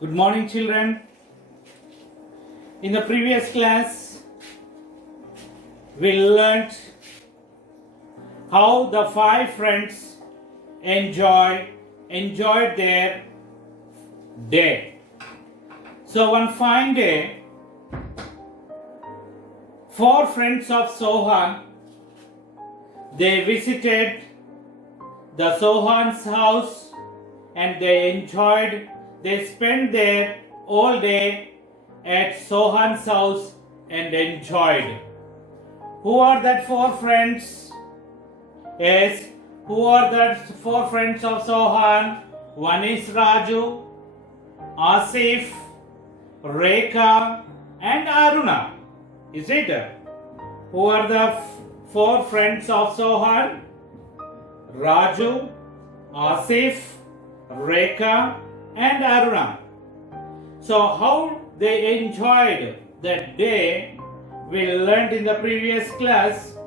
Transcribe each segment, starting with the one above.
Good morning, children. In the previous class, we learnt how the five friends enjoyed their day. So one fine day, four friends of Sohan, they visited the Sohan's house and they spent their all day at Sohan's house and enjoyed. Who are that four friends? Yes, who are that four friends of Sohan? One is Raju, Asif, Rekha and Aruna. Is it? Who are the four friends of Sohan? Raju, Asif, Rekha and Aruna. So how they enjoyed that day we learned in the previous class.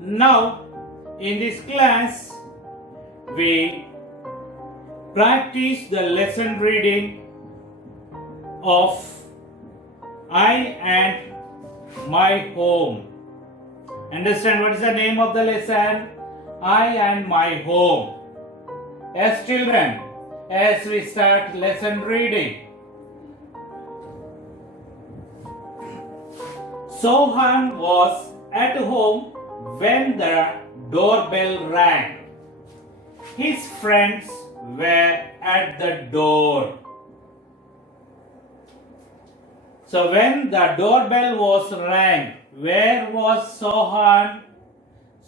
Now in this class we practice the lesson reading of I and my home. Understand what is the name of the lesson? I and my home. Yes, children, as we start lesson reading. Sohan was at home when the doorbell rang. His friends were at the door. So when the doorbell was rang, where was Sohan?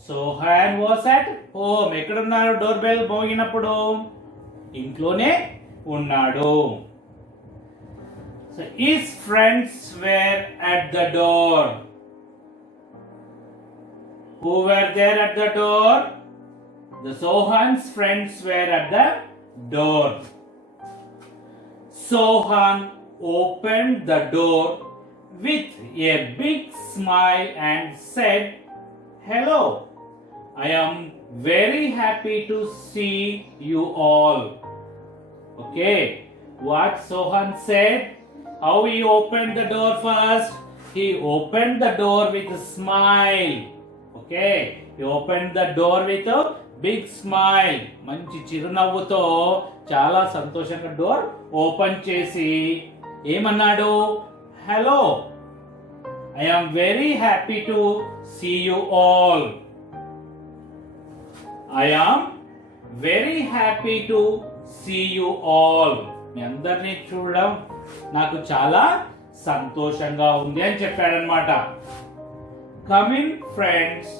Sohan was at home. ఎక్కడున్నాడు door మోగినప్పుడు? ఇంట్లోనే ఉన్నాడు. So his friends were at the door. Who were there at the door? The Sohan's friends were at the door. Sohan opened the door with a big smile and said, "Hello. I am very happy to see you all." Okay, what Sohan said? How he opened the door first? He opened the door with a smile. Okay, he opened the door with a big smile. మంచి చిరునవ్వుతో చాలా సంతోషంగా door open చేసి ఏమన్నాడు? Hello, I am very happy to see you all. I am very happy to see you all. మీ అందరినీ చూడడం నాకు చాలా సంతోషంగా ఉంది అని చెప్పాడనమాట. కమ్ ఇన్ ఫ్రెండ్స్,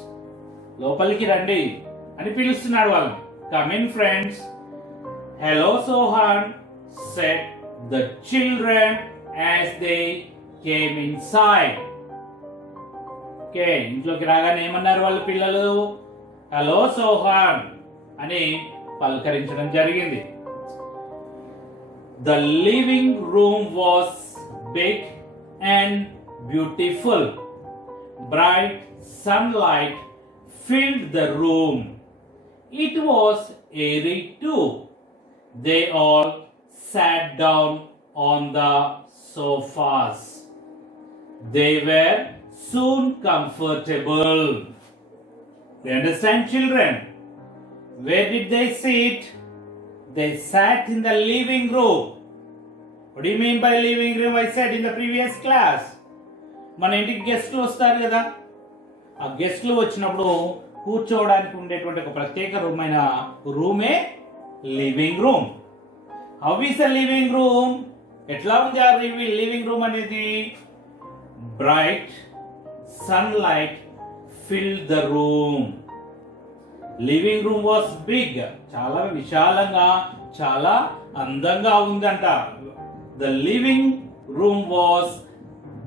లోపలికి రండి అని పిలుస్తున్నాడు వాళ్ళని. Come in friends. Hello Sohan, said the children as they came inside. Okay, ఇంట్లోకి రాగానే ఏమన్నారు వాళ్ళ పిల్లలు? హలో సోహాన్ అని పలకరించడం జరిగింది. The living room was big and beautiful. Bright sunlight filled the room. It was airy too. They all sat down on the sofas. They were soon comfortable. You understand, children? Where did they sit? They sat in the living room. What do you mean by living room? I said in the previous class. మన ఇంటికి గెస్ట్లు వస్తారు కదా, ఆ గెస్ట్లు వచ్చినప్పుడు కూర్చోవడానికి ఉండేటువంటి ఒక ప్రత్యేక రూమే living room. How is the living room? ఎట్లా ఉంది ఆ లివింగ్ రూమ్ అనేది? Bright sunlight filled the room. Living room was big, చాలా విశాలంగా చాలా అందంగా ఉందంట. The living room was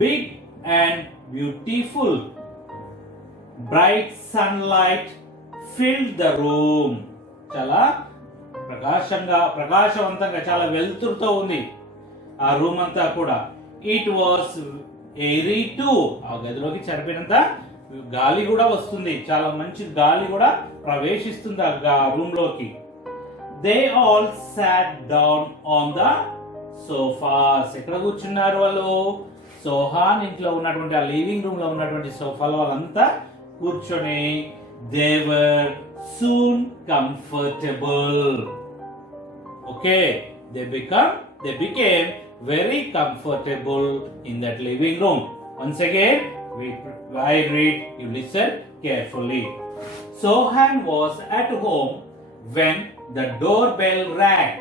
big and beautiful. Bright sunlight filled the room. చాలా ప్రకాశవంతంగా చాలా వెలుతురుతో ఉంది ఆ రూమ్ అంతా కూడా. It was airy too. ఆ గదిలోకి సరిపోయినంత గాలి కూడా వస్తుంది, చాలా మంచి గాలి కూడా ప్రవేశిస్తుంది ఆ రూమ్ లోకి. They all sat down on the sofas. ఎక్కడ కూర్చున్నారు వాళ్ళు? సోహాన్ ఇంట్లో ఉన్నటువంటి ఆ లివింగ్ రూమ్ లో ఉన్నటువంటి సోఫాలో వాళ్ళంతా కూర్చొని they were soon comfortable. Okay, they became very comfortable in that living room. Once again, I read, you listen carefully. Sohan was at home when the doorbell rang.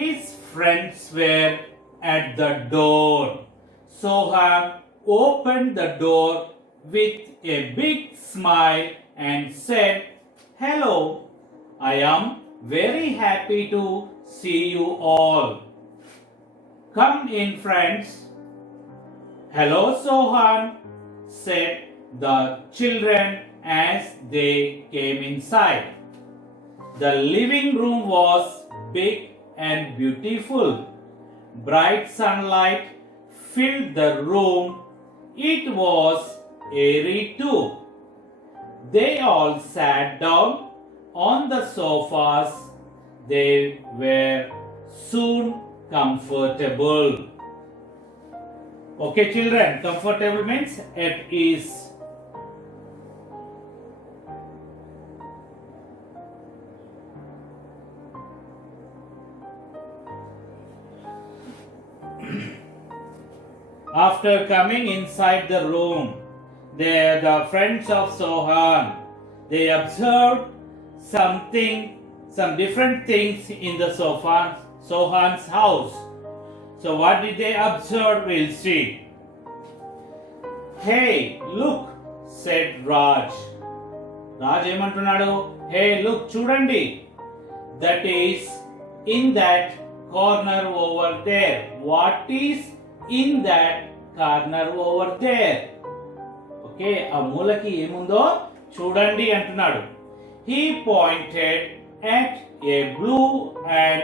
His friends were at the door. Sohan opened the door with a big smile and said, "Hello, I am very happy to see you all. Come in, friends." "Hello, Sohan," said the children as they came inside. The living room was big and beautiful. Bright sunlight filled the room. It was airy too. They all sat down on the sofas. They were soon comfortable. Okay, children, comfortable means at ease. After coming inside the room, the friends of Sohan, they observed some different things in the Sohan's house. So what did they observe? We'll see. "Hey, look," said Raj. Raj ఏమంటున్నాడు? "Hey, look, చూడండి. That is in that corner over there." What is in that corner over there? Okay, ఆ మూలకి ఏముందో చూడండి అంటున్నాడు. He pointed at a blue and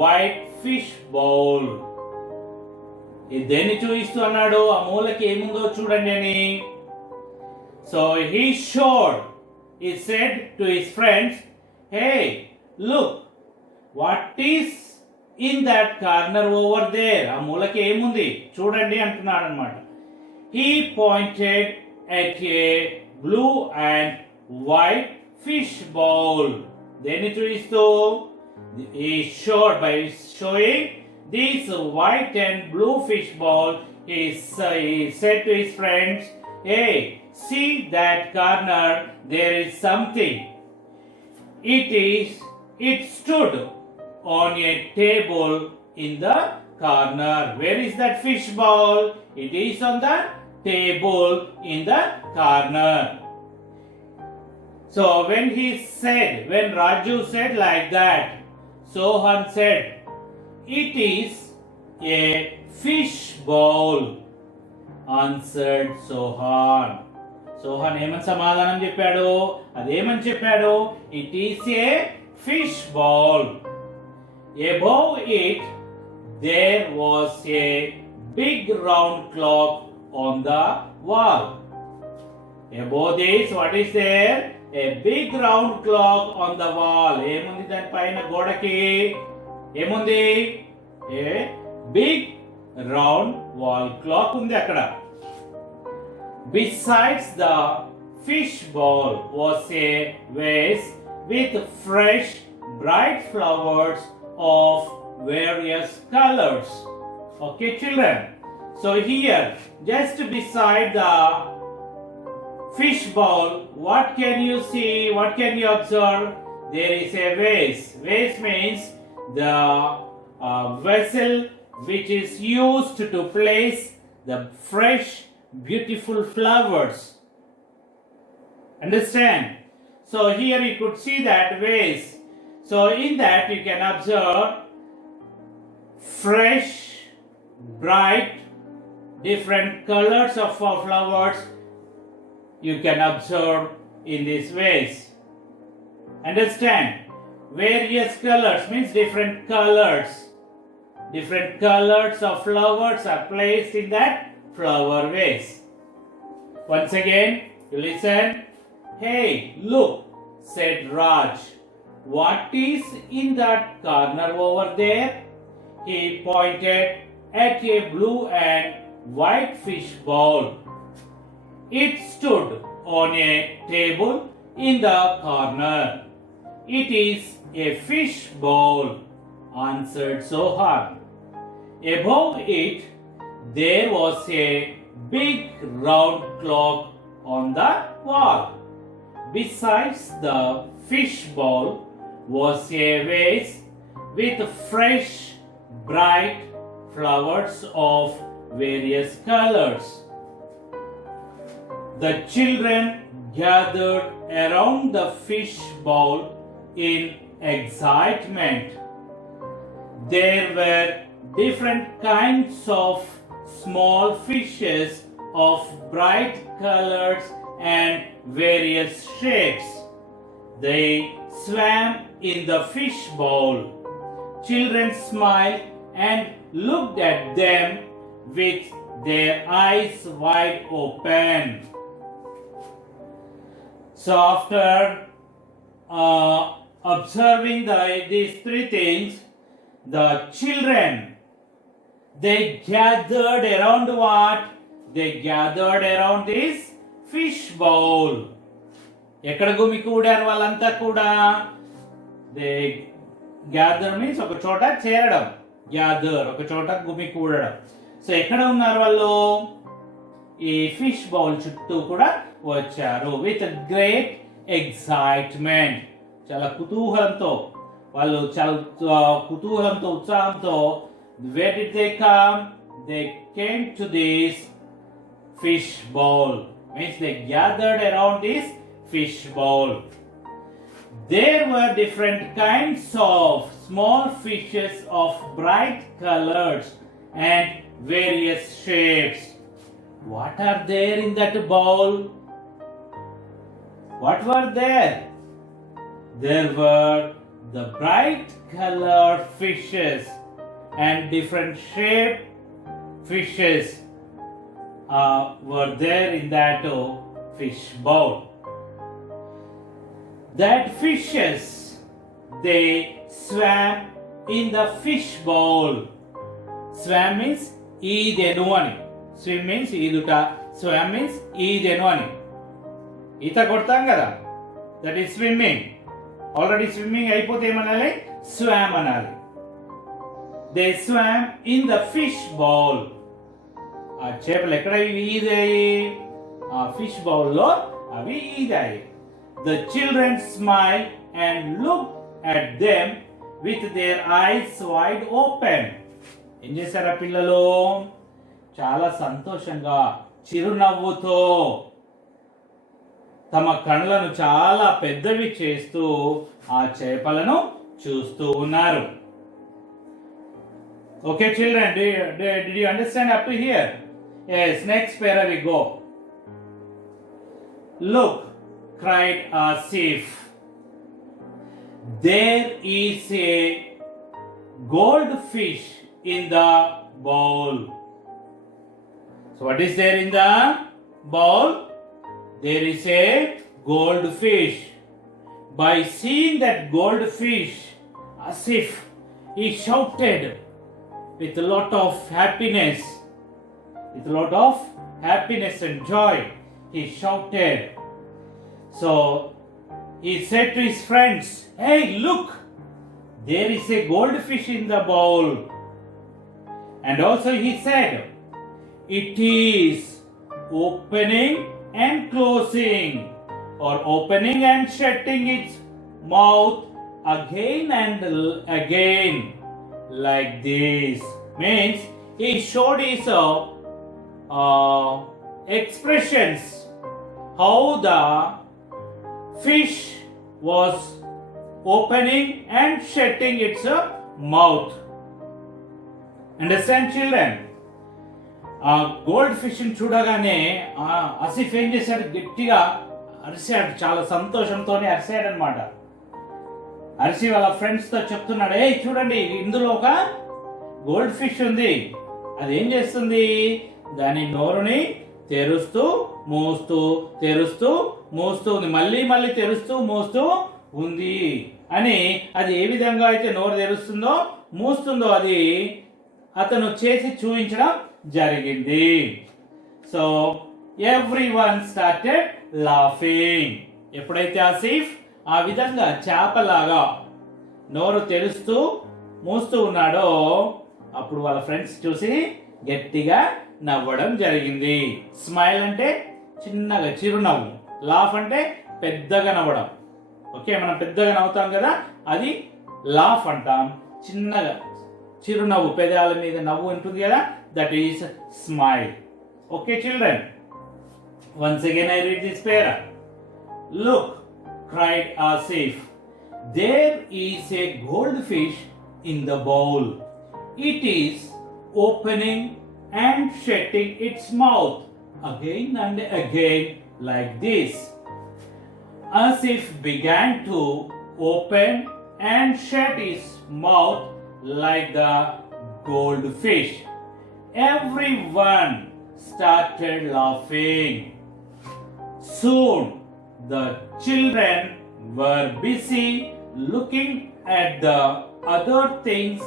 white fish bowl. దేన్ని చూపిస్తూ అన్నాడు? ఆ మూలకి ఏముందో చూడండి అని. So he said to his friends, "Hey, look, what is in that corner over there?" ఆ మూలకి ఏముంది చూడండి అంటున్నాడు అన్నమాట. He pointed at a blue and white fish bowl. దేన్ని చూపిస్తూ? He showed by showing this white and blue fish bowl. He said to his friends, "Hey, see that corner? There is something. It stood on a table in the corner." Where is that fish bowl? It is on the table in the corner. So when Raju said like that, Sohan said, "It is a fish bowl," answered Sohan. Sohan ఏమని సమాధానం చెప్పాడు? అదేమని చెప్పాడు? "It is a fish bowl." Above it there was a big round clock on the wall. Above this, what is there? A big round clock on the wall. ఏముంది దాని పైన గోడకి? ఏముంది? A big round wall clock ఉంది అక్కడ. Besides the fish bowl was a vase with fresh bright flowers of various colors. Okay, children. So here, just beside the fish bowl, what can you see? What can you observe? There is a vase. Vase means the vessel which is used to place the fresh, beautiful flowers. Understand? So here you could see that vase. So in that you can observe fresh, bright, different colors of flowers you can observe in this vase. Understand? Various colors means different colors. Different colors of flowers are placed in that flower vase. Once again, you listen. "Hey, look," said Raj. "What is in that corner over there?" he pointed at a blue and white fish bowl. It stood on a table in the corner. It is a fish bowl, answered Sohan. Above it, there was a big round clock on the wall. Besides the fish bowl was a vase with fresh, bright flowers of various colors. The children gathered around the fish bowl in excitement. There were different kinds of small fishes of bright colors and various shapes. They swam in the fish bowl. Children smiled and looked at them with their eyes wide open. So after observing these three things, the children, they gathered around what? They gathered around this fish bowl. ఎక్కడ గుమికూడారు వాళ్ళంతా కూడా? They gather means ఒక చోట చేరడం, gather ఒక చోట గుమికూడడం. So ఎక్కడ ఉన్నారు వాళ్ళు? ఈ ఫిష్ బౌల్ చుట్టూ కూడా వచ్చారు. విత్ గ్రేట్ ఎక్సైట్మెంట్, చాలా కుతూహలంతో, వాళ్ళు చాలా కుతూహలంతో ఉత్సాహంతో where did they come? They came to this fish bowl. Means they gathered around this fish bowl. There were different kinds of small fishes of bright colors and various shapes. What are there in that bowl? What were there? There were the bright colored fishes and different shaped fishes were there in that fish bowl. That fishes, they swam in the fish bowl. Swam means ఈదెను అని. Swim means ఈదుట. Swam means ఈదెను అని. ఈత కొడతాం కదా, that is swimming. Already swimming అయిపోతే ఏమనాలి? Swarm అనాలి. They swarm in the fish bowl. ఆ చేపలు ఎక్కడ ఈదాయి? ఆ ఫిష్ బౌల్లో అవి ఈదాయి. The children smiled and looked at them with their eyes wide open. ఏం చేశారా పిల్లలు? చాలా సంతోషంగా చిరునవ్వుతో తమ కళ్ళను చాలా పెద్దవి చేస్తూ ఆ చేపలను చూస్తూ ఉన్నారు. Okay children, did you understand up to here? Yes, next para we go. Look, cried Asif. There is a goldfish in the bowl. So what is there in the bowl? There is a goldfish. By seeing that goldfish, Asif, he shouted with a lot of happiness. With a lot of happiness and joy, he shouted. So he said to his friends, "Hey, look, there is a goldfish in the bowl." And also he said, "It is opening and closing, or opening and shutting its mouth again and again, like this." Means he showed his expressions, how the fish was opening and shutting its mouth. Understand children? ఆ gold fish ని చూడగానే ఆసిఫ్ ఏం చేశాడు? గట్టిగా అరిశాడు, చాలా సంతోషంతో అరిశాడు అనమాట. అరిసి వాళ్ళ ఫ్రెండ్స్ తో చెప్తున్నాడు, ఏ చూడండి, ఇందులో ఒక గోల్డ్ ఫిష్ ఉంది. అది ఏం చేస్తుంది? దాని నోరుని తెరుస్తూ మూస్తూ తెరుస్తూ మూస్తూ ఉంది, మళ్ళీ మళ్ళీ తెరుస్తూ మూస్తూ ఉంది అని. అది ఏ విధంగా అయితే నోరు తెరుస్తుందో మూస్తుందో అది అతను చేసి చూపించడం జరిగింది. So everyone started laughing. ఎప్పుడైతే ఆసిఫ్ ఆ విధంగా చేపలాగా నోరు తెరుస్తూ మూస్తూ ఉన్నాడో అప్పుడు వాళ్ళ ఫ్రెండ్స్ చూసి గట్టిగా నవ్వడం జరిగింది. స్మైల్ అంటే చిన్నగా చిరునవ్వు, లాఫ్ అంటే పెద్దగా నవ్వడం. ఓకే, మనం పెద్దగా నవ్వుతాం కదా, అది లాఫ్ అంటాం. చిన్నగా చిరునవ్వు, పెదాల మీద నవ్వు ఉంటుంది కదా, that is smile. Okay children, once again I read this para. Look, cried Asif, there is a goldfish in the bowl. It is opening and shutting its mouth again and again like this. Asif began to open and shut his mouth like the goldfish. Everyone started laughing. Soon the children were busy looking at the other things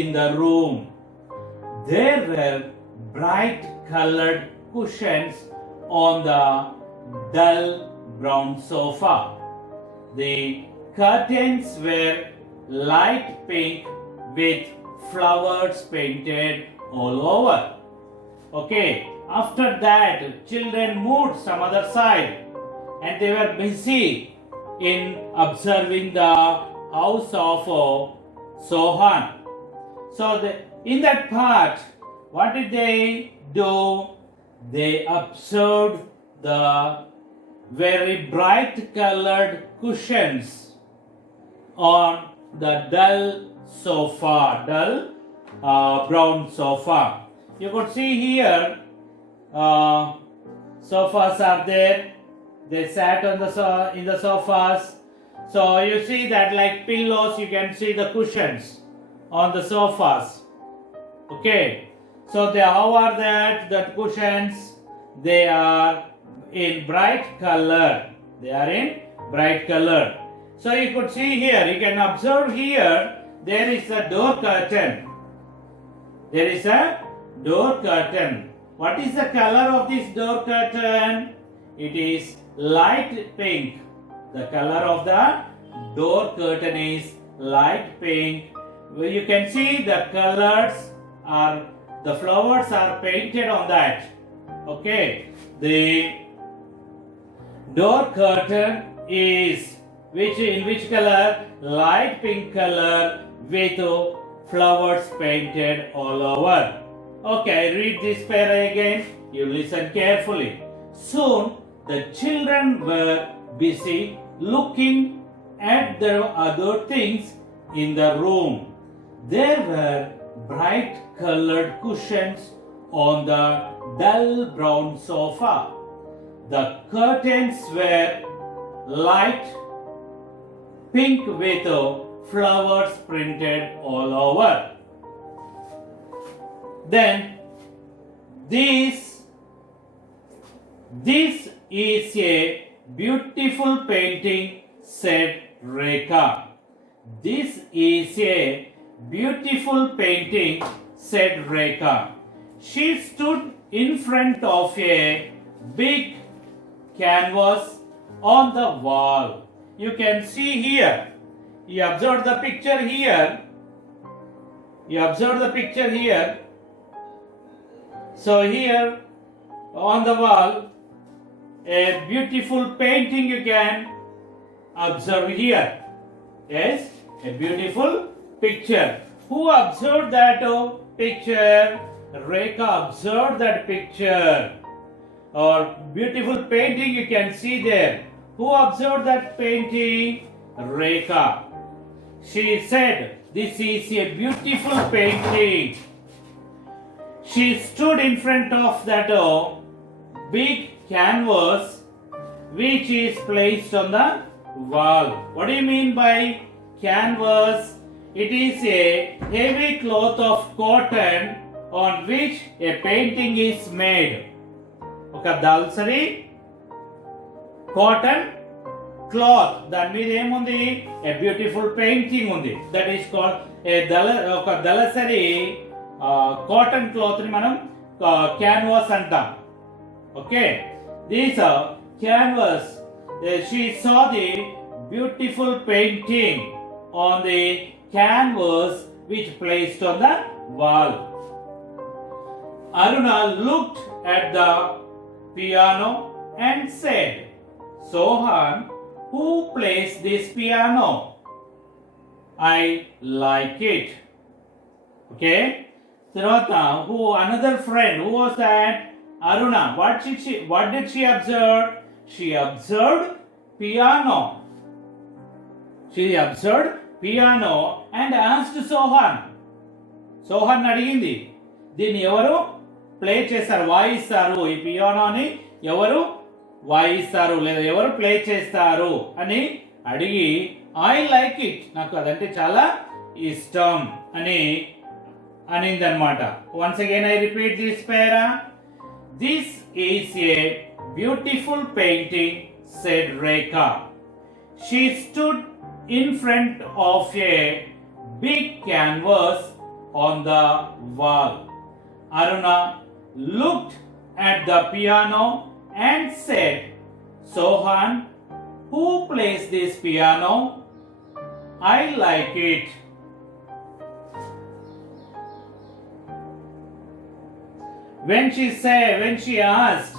in the room. There were bright colored cushions on the dull brown sofa. The curtains were light pink with flowers painted all over. Okay, after that, children moved some other side and they were busy in observing the house of Sohan. So, in that part, what did they do? They observed the very bright colored cushions on the dull sofa, dull brown sofa. You could see here sofas are there. They sat on in the sofas. So you see that like pillows, you can see the cushions on the sofas. Okay. So how are that cushions? They are in bright color. They are in bright color. So you could see here, you can observe here, there is a door curtain. There is a door curtain. What is the color of this door curtain? It is light pink. The color of the door curtain is light pink. You can see the colors are, the flowers are painted on that. Okay. The door curtain is in which color? Light pink color with flowers painted all over. Okay, I read this para again. You listen carefully. Soon the children were busy looking at the other things in the room. There were bright colored cushions on the dull brown sofa. The curtains were light pink with flowers printed all over. Then this is a beautiful painting, said Rekha. This is a beautiful painting, said Rekha. She stood in front of a big canvas on the wall. You can see here. You observe the picture here. So here on the wall, a beautiful painting you can observe here. Yes, a beautiful picture. Who observed that picture? Rekha observed that picture. Or beautiful painting you can see there. Who observed that painting? Rekha. She said, "This is a beautiful painting." She stood in front of that big canvas which is placed on the wall. What do you mean by canvas? It is a heavy cloth of cotton on which a painting is made. ఒక దల్సరి cotton cloth, దాని మీద ఏముంది, a beautiful painting ఉంది. That is called ఒక దళసరి cotton cloth ని మనం canvas అంటాం. Okay, these canvas, she saw the beautiful painting on the canvas which placed on the wall. Aruna looked at the piano and said, Sohan, who plays this piano? I like it. Okay, Tarvata, who another friend, who was that? Aruna. What did she observe? She observed piano. She observed piano and asked Sohan. Sohan అడిగింది, దీన్ని ఎవరు play చేస్తారు, వాయిస్తారు, ఈ పియానోని ఎవరు వాయిస్తారు లేదా ఎవరు play చేస్తారు అని అడిగి, ఐ లైక్ ఇట్, నాకు అదంటే చాలా ఇష్టం అని అనిందనమాట. Once again I repeat this para. This is a beautiful painting, said Rekha. She stood in front of a big canvas on the wall. Aruna looked at the piano and said, Sohan, who plays this piano? I like it. When she asked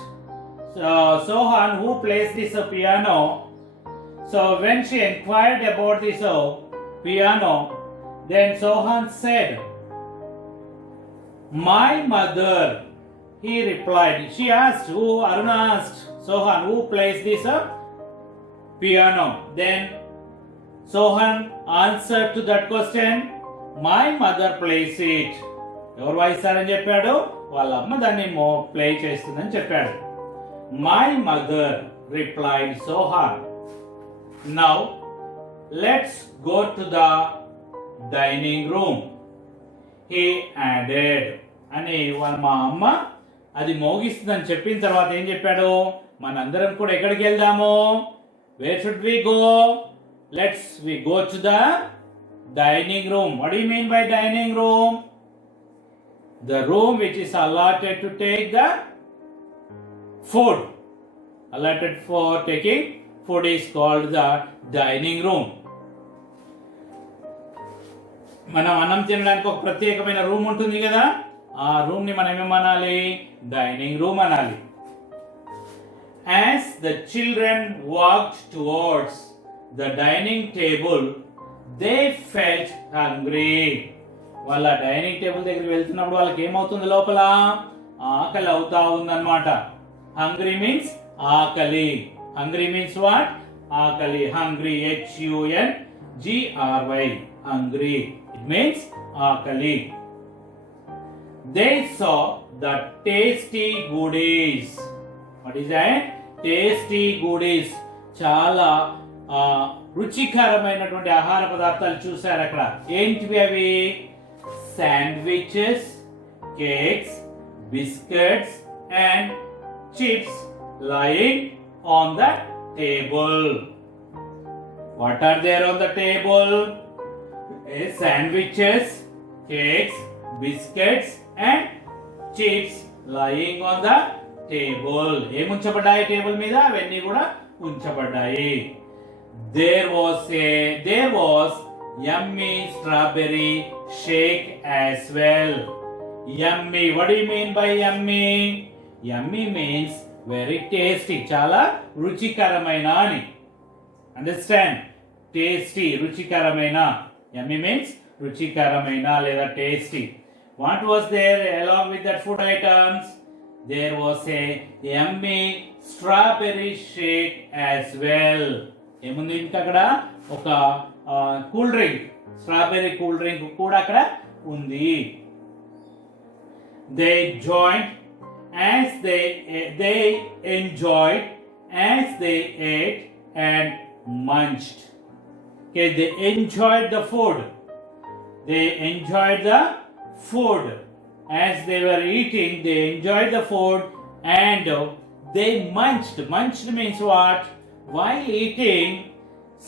Sohan who plays this piano, so when she inquired about this piano, then Sohan said, my mother, he replied. She asked, Aruna asked Sohan who plays this piano. Then Sohan answered to that question, my mother plays it. ఎవరు వాయిస్తారని చెప్పాడు, వాళ్ళ అమ్మ దాన్ని play చేస్తుందని చెప్పాడు. My mother replied Sohan. Now let's go to the dining room, he added అని మా అమ్మ అది మోగిస్తుందని చెప్పిన తర్వాత ఏం చెప్పాడు, మనందరం కూడా ఎక్కడికి వెళ్దాము, where should we go, let's we go to the dining room. What you mean by dining room? The room which is allotted to take the food, allotted for taking food, is called the dining room. మనం అన్నం తినడానికి ఒక ప్రత్యేకమైన room ఉంటుంది కదా, ఆ room ని మనం ఏమనాలి, డైనింగ్ రూమ్ అనాలి. As the children walked towards the dining table, they felt hungry. వాళ్ళ డైనింగ్ టేబుల్ దగ్గరికి వెళ్తున్నప్పుడు వాళ్ళకి ఏమవుతుంది, లోపల ఆకలి అవుతా ఉందన్నమాట. హంగ్రీ మీన్స్ ఆకలి. హంగ్రీ మీన్స్ వాట్, ఆకలి. Hungry, HUNGRY, hungry, it means ఆకలి. They saw the tasty goodies. What is that? Tasty goodies. చాలా రుచికరమైనటువంటి ఆహార పదార్థాలు చూశారు అక్కడ. ఏంటివి అవి? Sandwiches, cakes, biscuits and chips lying on the table. What are there on the table? Sandwiches, cakes, biscuits and chips lying on the table. ఏం ఉంచబడ్డాయి table మీద? అవన్నీ కూడా ఉంచబడ్డాయి. There was yummy strawberry shake as well. Yummy, what do you mean by yummy? Yummy means very tasty, చాలా రుచికరమైన అని. Understand? Tasty, రుచికరమైన. Yummy means రుచికరమైన లేదా tasty. What was there along with that food items? There was a yummy strawberry shake as well. ఏముంది ఇంకా అక్కడ? ఒక cool drink, strawberry cool drink కూడా అక్కడ ఉంది. They enjoyed as they ate and munched. Okay, they enjoyed the food. They enjoyed the food as they were eating. They enjoyed the food and they munched. Munched means what? while eating,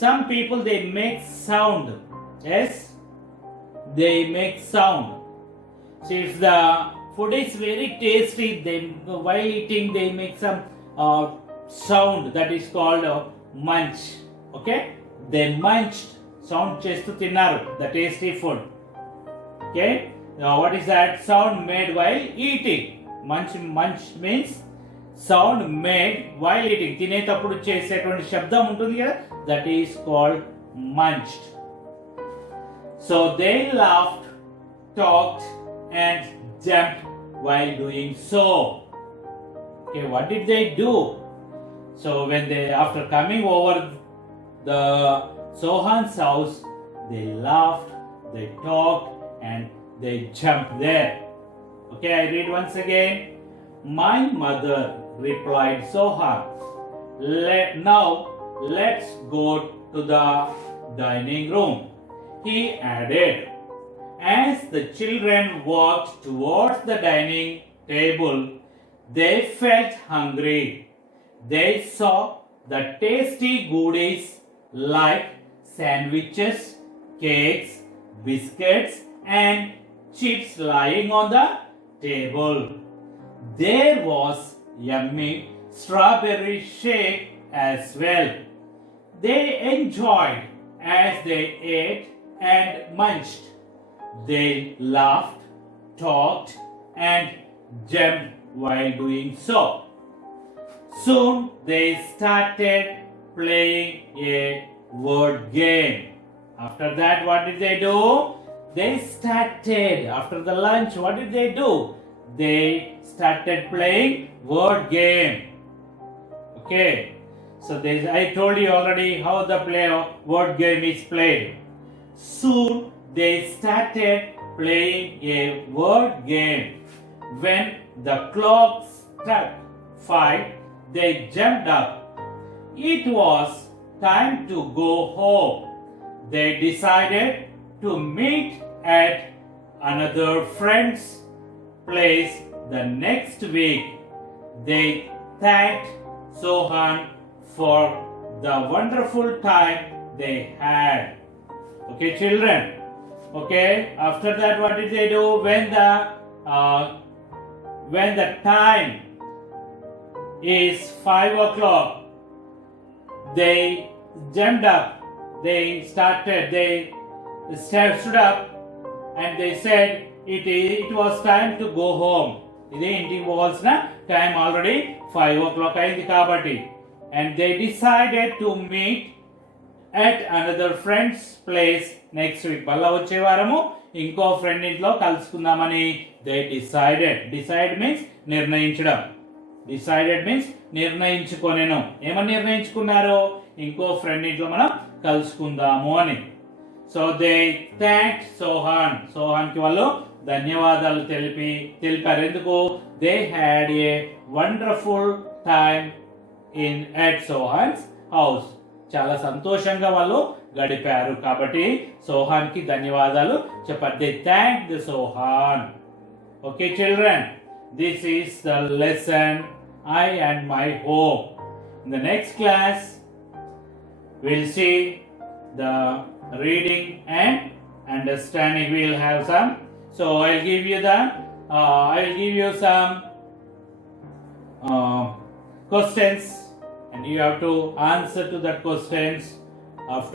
some people they make sound. Yes, they make sound. So if the food is very tasty, then while eating they make some sound that is called munch. Okay, they munched, sound chestu tinnaru the tasty food. Okay, now what is that sound made while eating? Munch means sound made while eating. తినేటప్పుడు చేసేటువంటి శబ్దం ఉంటుంది కదా, that is called munched. So they laughed, talked and jumped while doing so. Okay, what did they do? So when they, after coming over the Sohan's house, they laughed, they talked and they jumped there. Okay, I read once again. My mother, replied Sohan. Now let's go to the dining room, he added. As the children walked towards the dining table, they felt hungry. They saw the tasty goodies like sandwiches, cakes, biscuits and chips lying on the table. There was yummy strawberry shake as well. They enjoyed as they ate and munched. They laughed, talked and jumped while doing so. Soon they started playing a word game. After that, what did they do? They started, after the lunch, what did they do? They started playing word game. Okay, so I told you already how the word game is played. Soon they started playing a word game. When the clock struck 5, they jumped up. It was time to go home. They decided to meet at another friend's place the next week. They thanked Sohan for the wonderful time they had. Okay, children. Okay, after that, what did they do? When the time is 5 o'clock, they jumped up. They stood up and they said it was time to go home. ఇదే ఇంటికి పోవాల్సిన time already 5 o'clock అయింది కాబట్టి. And they decided to meet at another friend's place next week. మళ్ళా వచ్చే వారము ఇంకో friend ఇంట్లో కలుసుకుందామని they decided. Decide means నిర్ణయించడం. Decided means నిర్ణయించుకొనెను. ఏమని నిర్ణయించుకున్నారు? ఇంకో ఫ్రెండ్ ఇంట్లో మనం కలుసుకుందాము అని. So they thanked Sohan. Sohan కి వాళ్ళు ధన్యవాదాలు తెలిపారు. ఎందుకు? They had a wonderful time at Sohan's house. చాలా సంతోషంగా వాళ్ళు గడిపారు కాబట్టి సోహాన్ కి ధన్యవాదాలు చెప్పారు. They thanked the Sohan. Okay, children, this is the lesson I and my home. In the next class, we'll see the reading and understanding. We'll have some. So I'll give you some questions, and you have to answer to that questions after